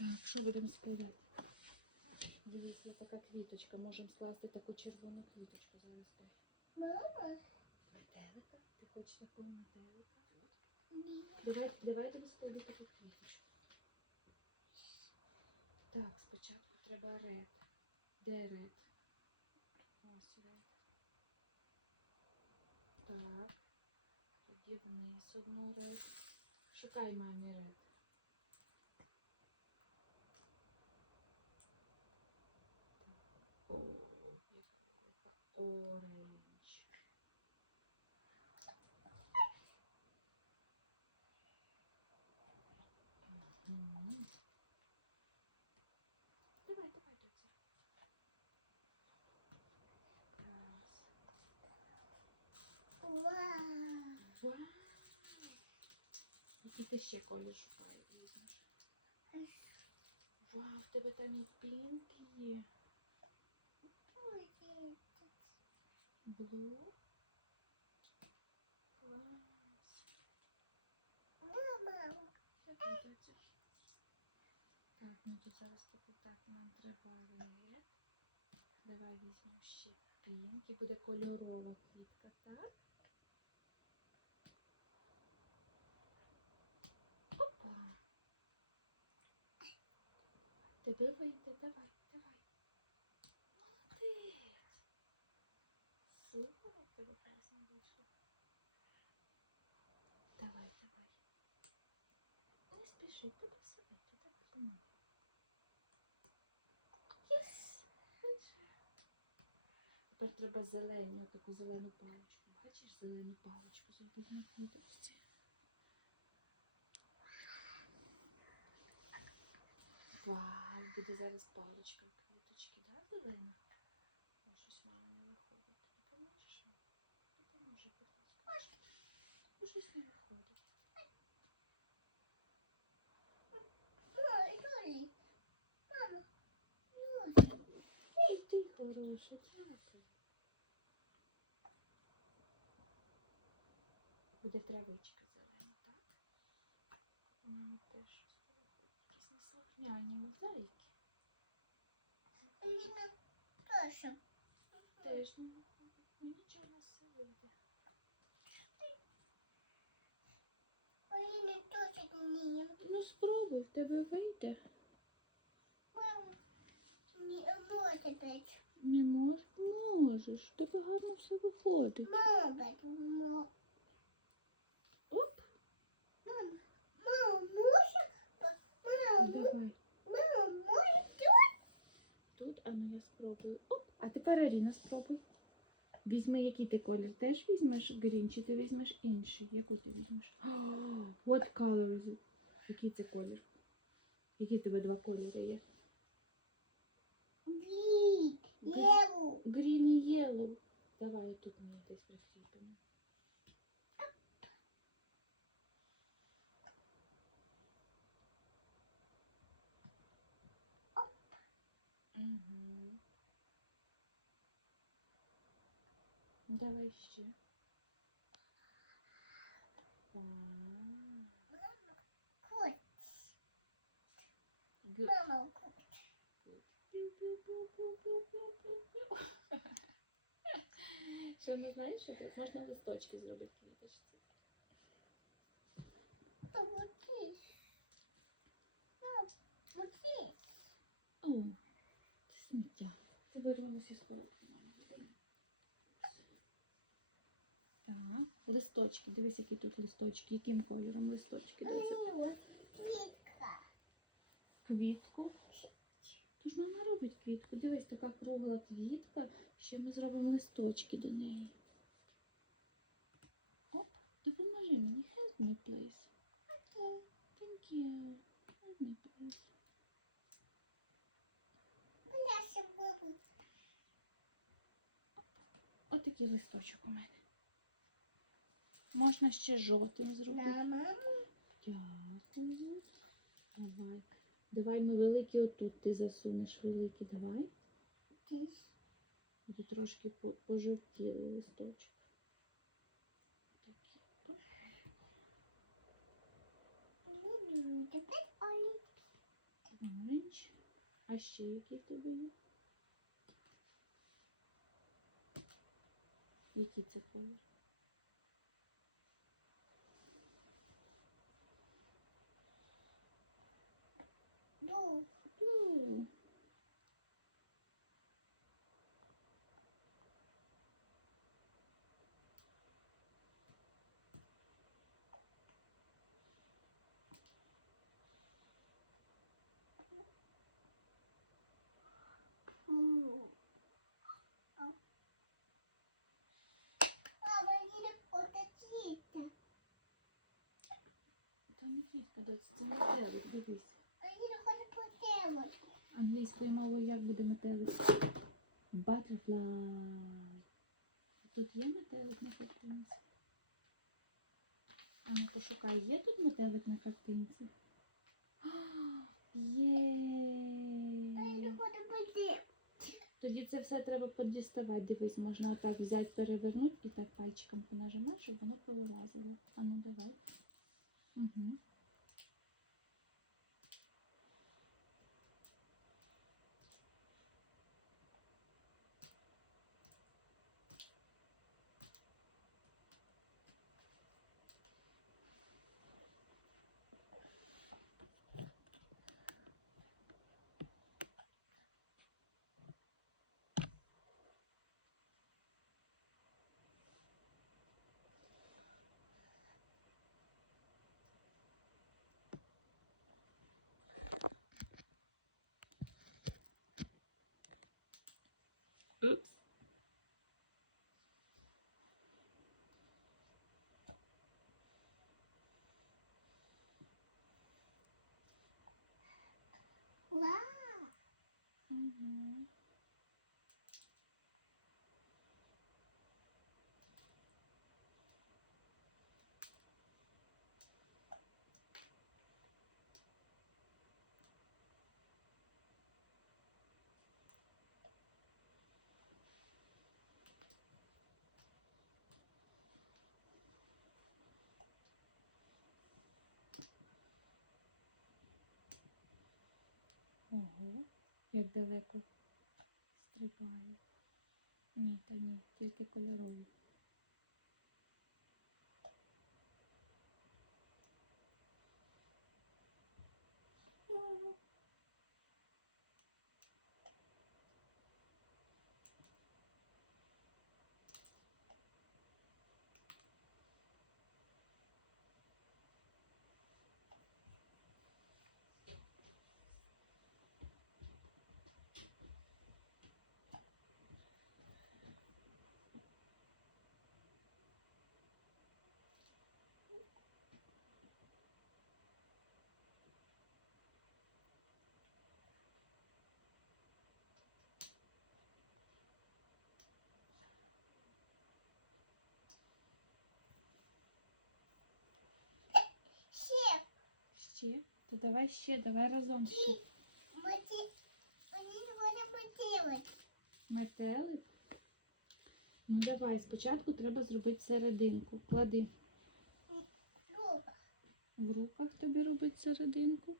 Так, що будемо складати? Дивіться, така квіточка. Можемо скласти таку червону квіточку зараз. Мама? Метелика? Ти хочеш таку метелика? Ні. Давай, давай тобі складу таку квіточку. Так, спочатку треба ред. Де ред? Ось ред. Так. Тоді вниз одну ред. Шукай мамі ред. Так. О, яка оранж. Мгм. Давай, давай, доця. Раз. Вау. Який ти ще колір шукає? Вау, в тебе там і пінк є. Блу. Так, ну тут зараз тобі так, нам треба ред. Давай візьмемо ще пінк і буде кольорова квітка, так? Вийде, давай, давай. Молодець. Як тебе класно вийшло. Давай, давай. Не спіши, все вийде, так помогу. Єс! Тепер треба зелені, таку зелену паличку. Хочеш зелену паличку зробити на квіточці? Вау, буде зараз паличка квіточки, да, зелена? О, щось мама не виходить. Допоможеш? Допоможе, будь ласка. О, щось не виходить. Мама. Ой, ти хороша, дякую. Буде травичка зелена, так? Мама теж. Якісь неслухняні мозаїки. Теж. Теж не. Ну нічого нас все вийде. Ну спробуй, в тебе вийде. Не. Не можеш? Можеш. Тебе гарно все виходить. Мама, мама. Оп, Мама. Мама, може? Мама, давай. мама, може тут? Тут, а ну я спробую. Оп, а тепер Аріна спробуй. Візьми, який ти колір. Теж візьмеш грін, чи ти візьмеш інший? Яку ти візьмеш? Oh, what color is it? Який це колір? Які тебе два кольори є? Green, yellow. Green і yellow. Давай тут мені десь прикріпимо. Давай ще. Так. Кот. Г- Мама, кот. Піу-піу-піу-піу-піу-піу-піу. Що не знаєш, що тут можна листочки зробити квіточці. Та вот здесь. Мам, вот здесь. О, це сміття. Це вирвалося з коробки. мамі відомо. Так, листочки. Дивись, які тут листочки. Яким кольором листочки? Дивися. Вот Вика. Квітку. Тож мама робить квітку. Дивись, така кругла квітка. Ще ми зробимо листочки до неї. Оп, допоможи мені. Help me, please. Окей. Thank you. Help me, please. Отакий листочок у мене. Можна ще жовтим зробити. Да, мама. Дякую. Давай. Давай ми великі отут ти засунеш великі. Давай. Буде трошки по- пожовтіли листочок. Тепер. А ще які в тебе є? Який це колір? Бу. Блу. Бу. Мама, не оточиться. Та не квітка, доць, це метелик, дивись. А не хочу потемочку. Англійською мовою як буде метелик? Butterfly. Тут є метелик на картинці? А ну пошукай, є тут метелик на картинці? Є. Тоді це все треба подіставати. Дивись, можна отак взяти, перевернути і так пальчиком понажимати, щоб воно повилазило. А ну давай. Угу. Вау. Угу. Ого, як далеко стрибає. Ні, та ні, тільки кольорові. Ще. Ще? То давай ще, давай разом ще. Метелик. Ну давай, спочатку треба зробити серединку. Клади в руках тобі робить серединку.